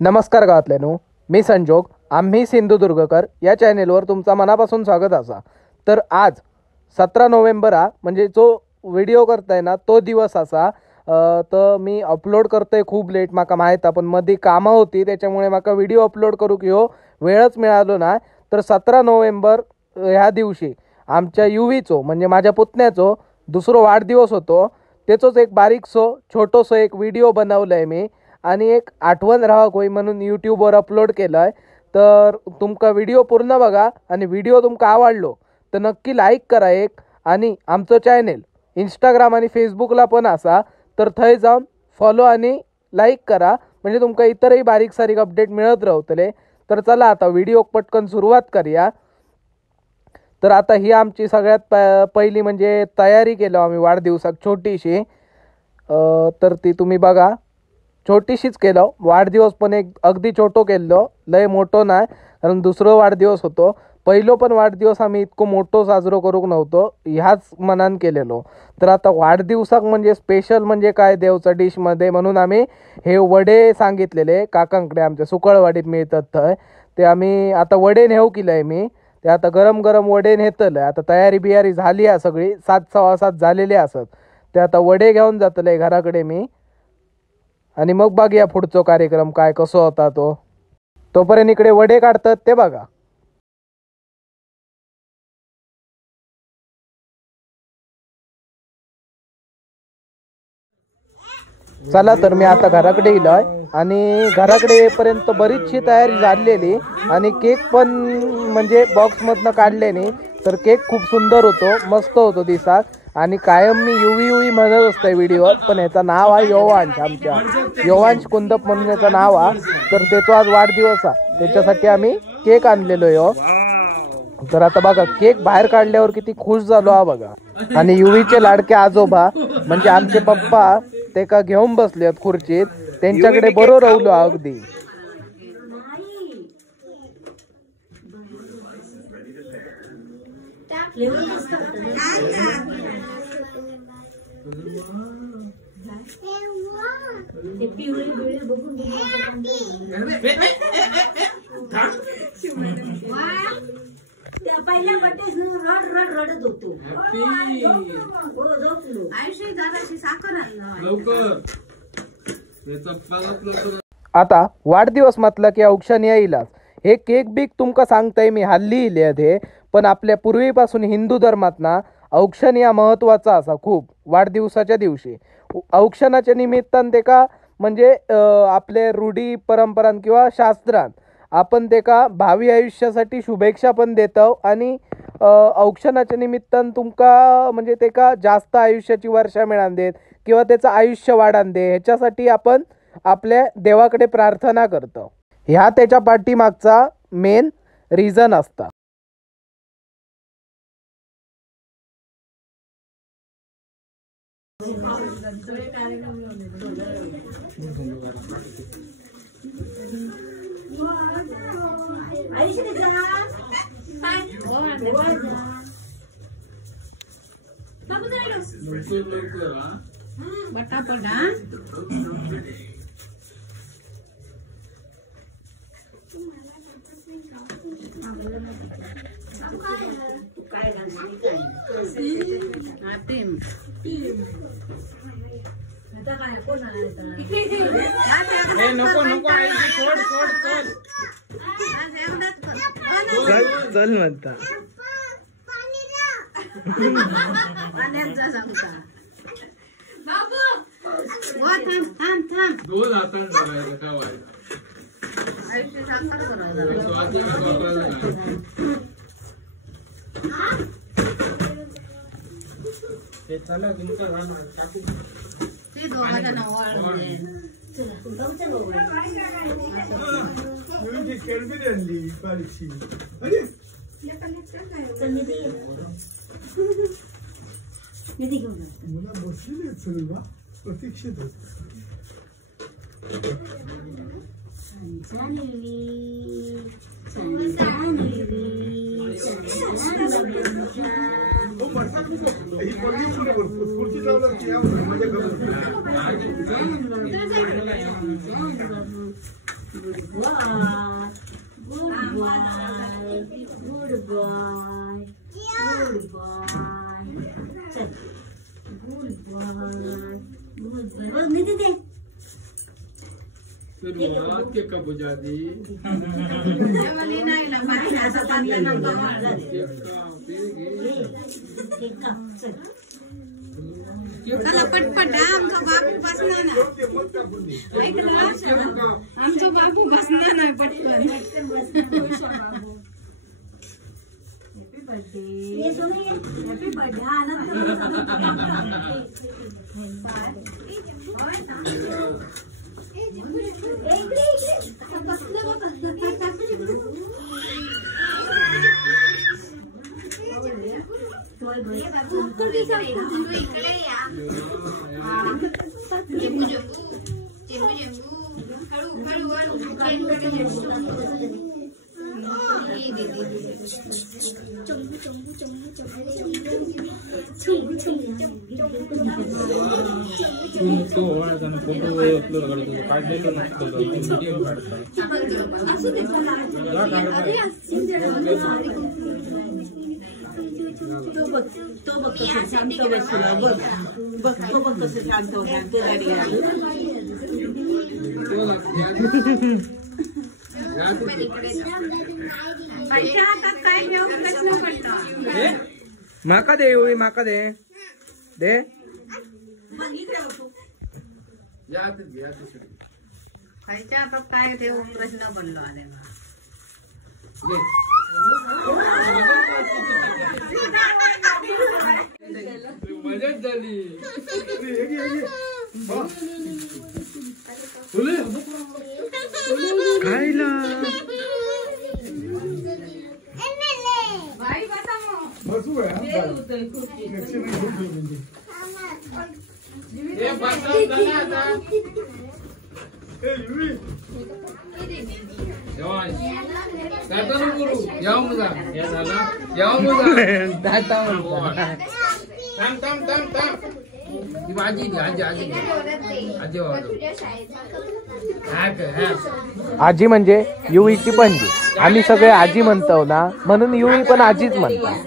नमस्कार गावातल्यानो, मी संजोग. आम्ही सिंधुदुर्गकर या चॅनेलवर तुमचा मनापासून स्वागत असा. तर आज 17 नोव्हेंबर म्हणजे जो व्हिडिओ करताय ना तो दिवस असा. तर मी अपलोड करतोय खूप लेट, माका माहीत पण मध्ये कामं होती त्याच्यामुळे माका व्हिडिओ अपलोड करू किंवा वेळच मिळालो ना. तर 17 नोव्हेंबर ह्या दिवशी आमच्या युवीचो म्हणजे माझ्या पुतण्याचो दुसरो वाढदिवस होतो. त्याचोच एक बारीकसो छोटोसो एक व्हिडिओ बनवलाय मी आणि एक आठवण राहावं होई म्हणून यूट्यूबवर अपलोड केलं आहे. तर तुमका व्हिडिओ पूर्ण बघा आणि व्हिडिओ तुमका आवडलो तर नक्की लाईक करा एक. आणि आमचं चॅनेल इंस्टाग्राम आणि फेसबुकला पण असा, तर थंय जाऊन फॉलो आणि लाईक करा म्हणजे तुमका इतरही बारीक सारीक अपडेट मिळत राहतले. तर चला आता व्हिडिओ पटकन सुरुवात करूया. तर आता ही आमची सगळ्यात पहिली म्हणजे तयारी केलो आम्ही वाढदिवसाक छोटीशी. तर ती तुम्ही बघा, छोटीशीच केलं. वाढदिवस पण एक अगदी छोटो केलो, लय मोठो नाही, कारण दुसरो वाढदिवस होतो. पहिलो पण वाढदिवस आम्ही इतको मोठो साजरो करूक नव्हतो, ह्याच मनान केलेलो. तर आता वाढदिवसाक म्हणजे स्पेशल म्हणजे काय देवचा डिशमध्ये म्हणून आम्ही हे वडे सांगितलेले काकांकडे, आमच्या सुकळवाडीत मिळतात थंय. ते आम्ही आता वडे नेऊ केलंय मी. ते आता गरम गरम वडे नेतलं. आता तयारी बियारी झाली आहे सगळी, 7:15 झालेले असत. ते आता वडे घेऊन जातले घराकडे मी. आणि मग बघूया पुढचा कार्यक्रम काय कसं होता तो. तोपर्यंत इकडे वडे काढतात ते बघा. चला तर मी आता घराकडे गेलोय आणि घराकडे येईपर्यंत बरीचशी तयारी झालेली आणि केक पण म्हणजे बॉक्समधनं काढल्याने. तर केक खूप सुंदर होतो, मस्त होतो दिसाक. आणि कायम मी युवी म्हणत असतोय व्हिडिओत, पण याचं नाव आहे योवांश. आमच्या योवांश कुंदप म्हणून याचं नाव आहे. तर त्याचा आज वाढदिवस आहे, त्याच्यासाठी आम्ही केक आणलेलो यो. तर आता बघा केक बाहेर काढल्यावर किती खुश झालो हा बघा. आणि युवीचे लाडके आजोबा म्हणजे आमचे पप्पा ते का घेऊन बसलेत खुर्चीत, त्यांच्याकडे बरोबर राहिलो अगदी. रडत होतो. आता वाढदिवस म्हटलं की औक्षण यायलाच. हे केक बीक तुमका सांगताय मी हल्ली इले, पण आपल्या पूर्वीपासून हिंदू धर्मात ना औक्षण या महत्वाचा असा खूप. वाढदिवसाच्या दिवशी औक्षणाच्या निमित्तान ते का म्हणजे आपले रूढी परंपरान किंवा शास्त्रात आपण ते का भावी आयुष्यासाठी शुभेच्छा पण देतो. आणि औक्षणाच्या निमित्तान तुमका म्हणजे ते का जास्त आयुष्याची वर्षा मिळान देत किंवा त्याचं आयुष्य वाढान दे, ह्याच्यासाठी आपण आपल्या देवाकडे प्रार्थना करतो. ह्या त्याच्या पाठीमागचा मेन रिझन असता. चल म्हणता दोन हातान प्रतीक्षित सुरुवात के कब जाती चला पटपट आमचा बापू बसणार ना ऐकलं आमचा बापू बसणार नाही पटकन हॅपी तो बघ कसं शांत बसला बघ तो बघ कसं शांत होता ते गाडी काय घेऊन प्रश्न पडला माका दे एवढी माका दे दे खायच्या हातात काय देऊ प्रश्न पडलो आले मजाच झाली खायला बसू आजी म्हणजे युवीची पणजी. आम्ही सगळे आजी म्हणतो ना, म्हणून युवी पण आजीच म्हणतात.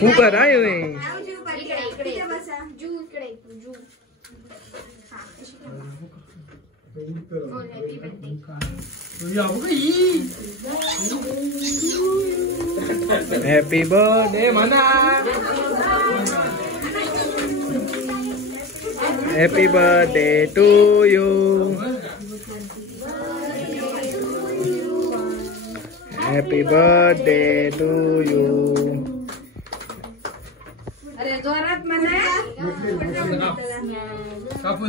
फुकर हॅपी बर्थडे म्हणा. Happy birthday to you. Happy birthday to you. अरे जोरात म्हणा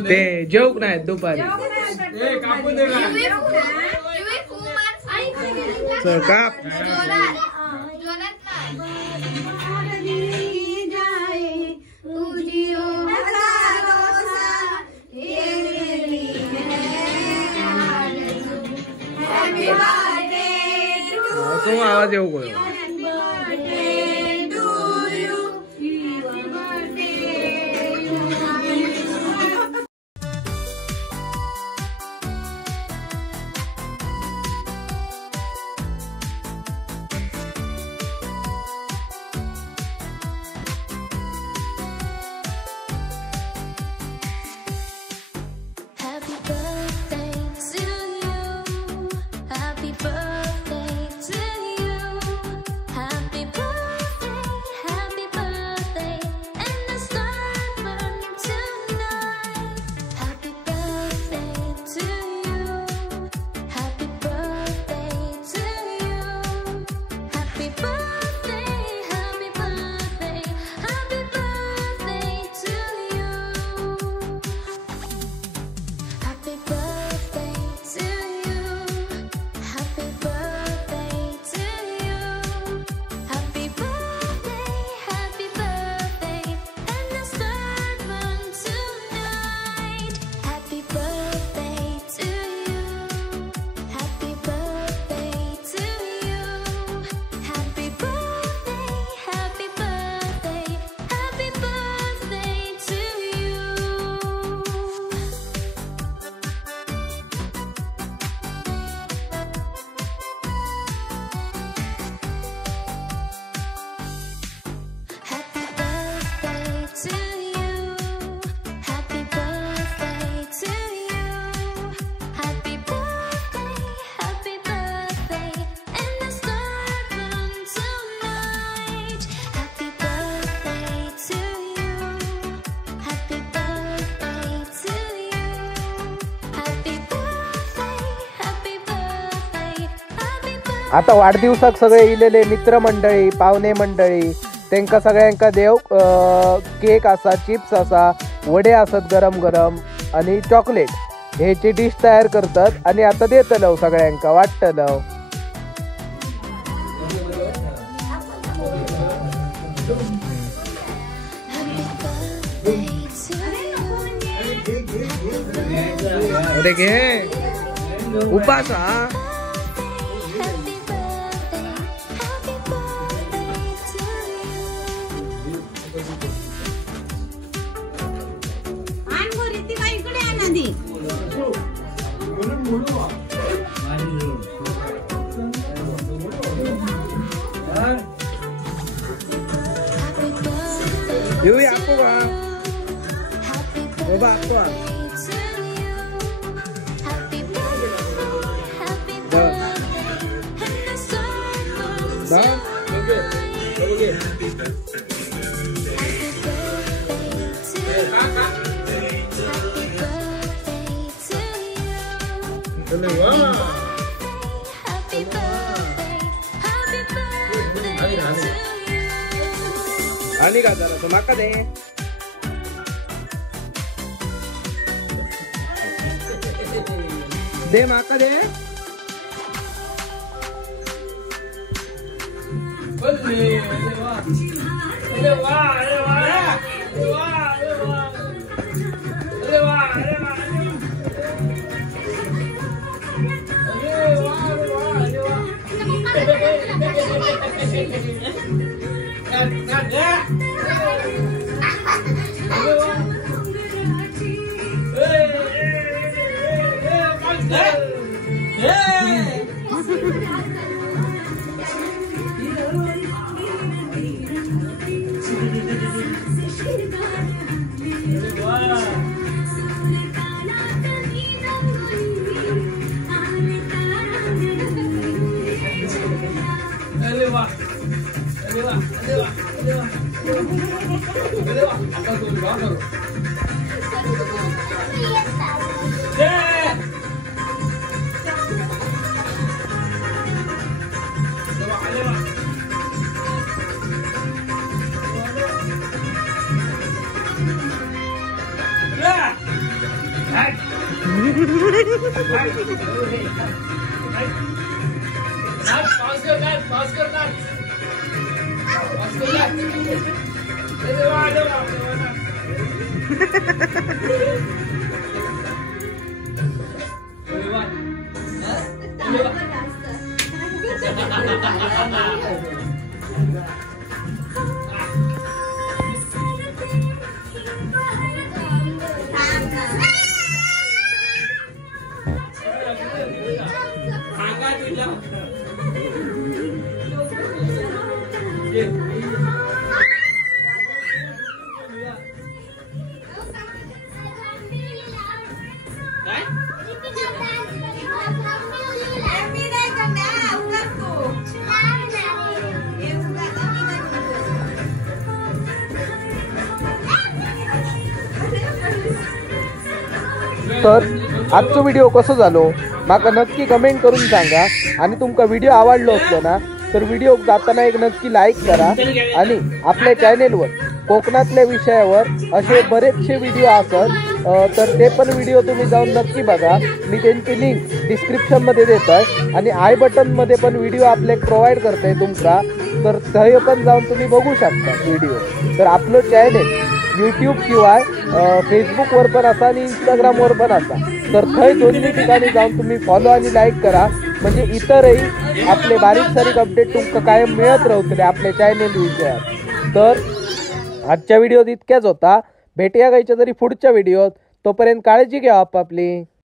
ते जोक नाही दुपारी काप. तो आवाज येऊ गयो. आता वाढदिवसाक सगळे इलेले मित्रमंडळी पाहुणे मंडळी त्यांका सगळ्यांका देव केक असा चिप्स असा वडे असत गरम गरम आणि चॉकलेट ह्याची डिश तयार करतात आणि आता देतलं सगळ्यांका वाटतलं. अरे घे उपास हा Yui aku ba? Coba aku ah. Dah. Oke. Oke. Kakak. Wah. आणि का जरा माका दे दे माका दे तर आजचो व्हिडिओ कसो झालो माका नक्की कमेंट करून सांगा आणि तुमका व्हिडिओ आवडलो असलो ना तर व्हिडिओ जाताना एक नक्की लाईक करा आणि आपल्या चॅनेलवर कोकणातल्या विषयावर असे बरेचसे व्हिडिओ असत तर ते पण व्हिडिओ तुम्ही जाऊन नक्की बघा. मी त्यांची लिंक डिस्क्रिप्शनमध्ये देत आहे आणि आय बटनमध्ये पण व्हिडिओ आपले प्रोव्हाइड करते तुमका तर थंय पण जाऊन तुम्ही बघू शकता व्हिडिओ. तर आपलं चॅनेल यूट्यूब शिवाय फेसबुकवर पण असा आणि इंस्टाग्रामवर पण असा तर थंय दोन्ही ठिकाणी जाऊन तुम्ही फॉलो आणि लाईक करा म्हणजे इतरही आपले बारीक सारीक अपडेट तुमका कायम मिळत राहतले आपल्या चॅनेल विषयात. तर आजच्या व्हिडिओत इतक्याच होता. भेटूया गायच्या तरी पुढच्या व्हिडिओत. तोपर्यंत काळजी घ्या आपापली.